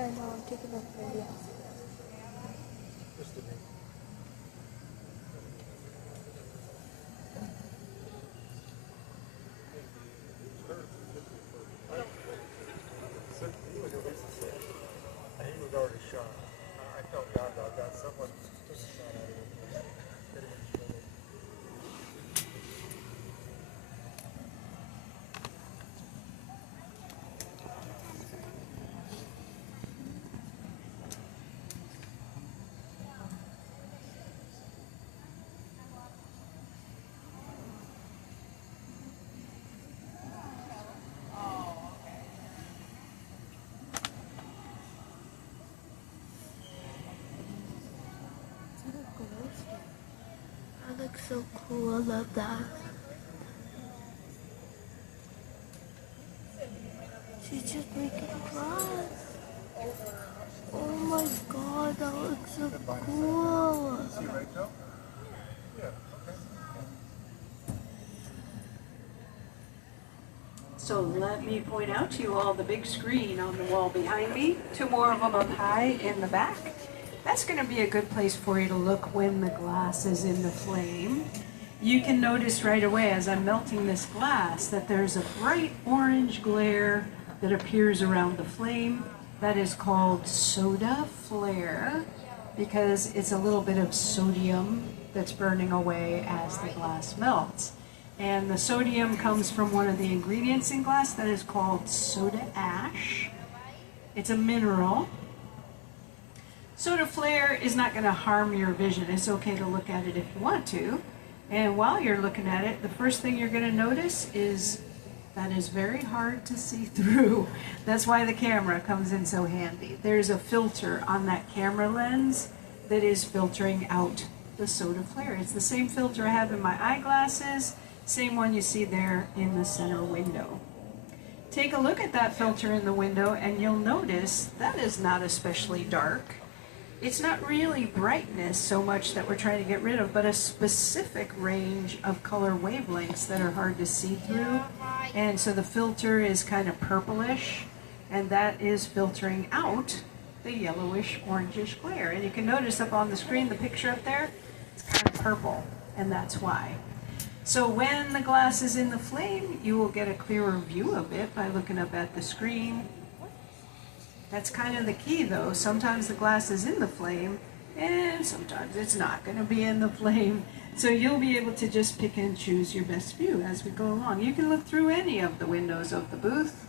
I know, I'm taking a video. He was already shot. I felt bad about that. Someone just shot out of it. That looks so cool, I love that. She's just making glass. Oh my god, that looks so cool. See right now? Yeah, okay. So let me point out to you all the big screen on the wall behind me. Two more of them up high in the back. That's going to be a good place for you to look when the glass is in the flame. You can notice right away as I'm melting this glass that there's a bright orange glare that appears around the flame. That is called soda flare because it's a little bit of sodium that's burning away as the glass melts. And the sodium comes from one of the ingredients in glass that is called soda ash. It's a mineral. Soda flare is not going to harm your vision. It's okay to look at it if you want to. And while you're looking at it, the first thing you're going to notice is that is very hard to see through. That's why the camera comes in so handy. There's a filter on that camera lens that is filtering out the soda flare. It's the same filter I have in my eyeglasses, same one you see there in the center window. Take a look at that filter in the window and you'll notice that is not especially dark. It's not really brightness so much that we're trying to get rid of, but a specific range of color wavelengths that are hard to see through. And so the filter is kind of purplish, and that is filtering out the yellowish orangish glare. And you can notice up on the screen, the picture up there, it's kind of purple, and that's why. So when the glass is in the flame, you will get a clearer view of it by looking up at the screen. That's kind of the key though. Sometimes the glass is in the flame and sometimes it's not going to be in the flame. So you'll be able to just pick and choose your best view as we go along. You can look through any of the windows of the booth.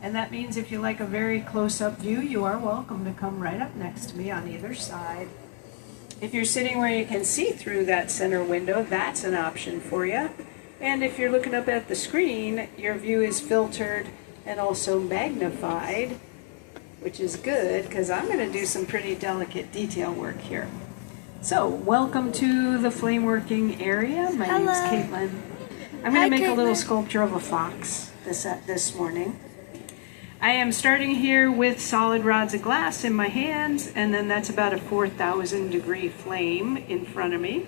And that means if you like a very close-up view, you are welcome to come right up next to me on either side. If you're sitting where you can see through that center window, that's an option for you. And if you're looking up at the screen, your view is filtered and also magnified, which is good because I'm going to do some pretty delicate detail work here. So, welcome to the flame working area. My name's Caitlin. I'm going to make a little sculpture of a fox this morning. I am starting here with solid rods of glass in my hands, and then that's about a 4,000 degree flame in front of me.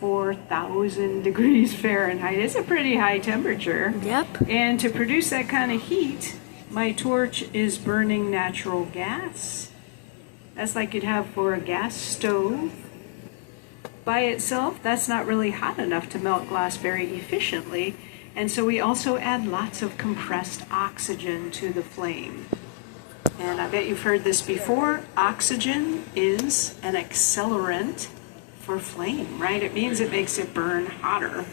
4,000 degrees Fahrenheit. It's a pretty high temperature. Yep. And to produce that kind of heat, my torch is burning natural gas. That's like you'd have for a gas stove. By itself, that's not really hot enough to melt glass very efficiently. And so we also add lots of compressed oxygen to the flame. And I bet you've heard this before. Oxygen is an accelerant for flame, right? It means it makes it burn hotter.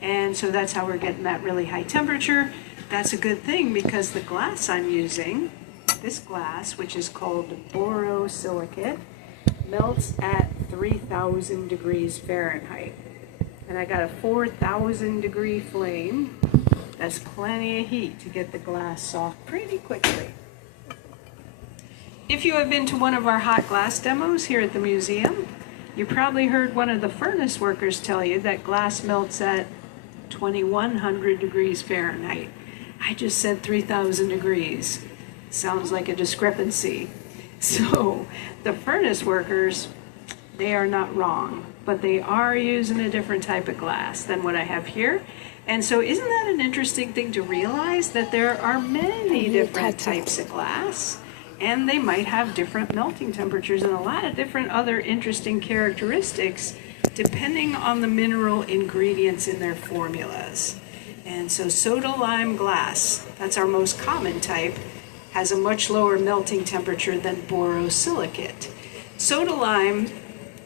And so that's how we're getting that really high temperature. That's a good thing because the glass I'm using, this glass, which is called borosilicate, melts at 3,000 degrees Fahrenheit. And I got a 4,000 degree flame. That's plenty of heat to get the glass soft pretty quickly. If you have been to one of our hot glass demos here at the museum, you probably heard one of the furnace workers tell you that glass melts at 2,100 degrees Fahrenheit. I just said 3,000 degrees. Sounds like a discrepancy. So the furnace workers, they are not wrong, but they are using a different type of glass than what I have here. And so isn't that an interesting thing to realize, that there are many different types of glass, and they might have different melting temperatures and a lot of different other interesting characteristics depending on the mineral ingredients in their formulas. And so soda lime glass, that's our most common type, has a much lower melting temperature than borosilicate. Soda lime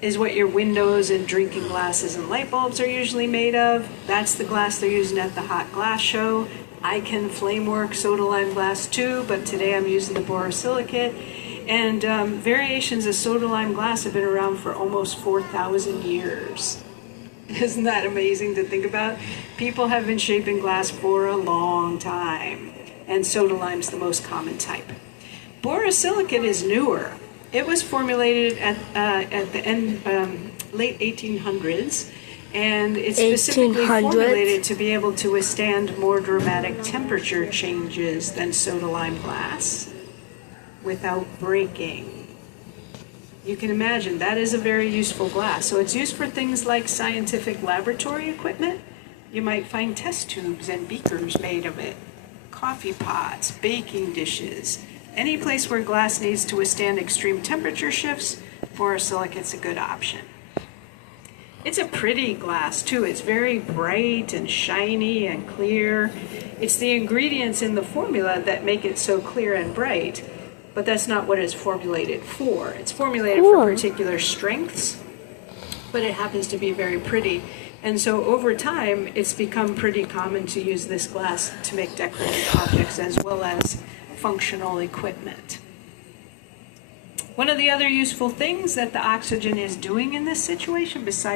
is what your windows and drinking glasses and light bulbs are usually made of. That's the glass they're using at the Hot Glass Show. I can flamework soda lime glass too, but today I'm using the borosilicate. And variations of soda lime glass have been around for almost 4,000 years. Isn't that amazing to think about? People have been shaping glass for a long time, and soda lime's the most common type. Borosilicate is newer. It was formulated at the end, late 1800s, and it's specifically 1800s? formulated to be able to withstand more dramatic temperature changes than soda lime glass without breaking. You can imagine that is a very useful glass. So it's used for things like scientific laboratory equipment. You might find test tubes and beakers made of it, coffee pots, baking dishes. Any place where glass needs to withstand extreme temperature shifts, borosilicate's a good option. It's a pretty glass too. It's very bright and shiny and clear. It's the ingredients in the formula that make it so clear and bright, but that's not what it's formulated for. It's formulated for particular strengths, but it happens to be very pretty. And so over time, it's become pretty common to use this glass to make decorative objects as well as functional equipment. One of the other useful things that the oxygen is doing in this situation, besides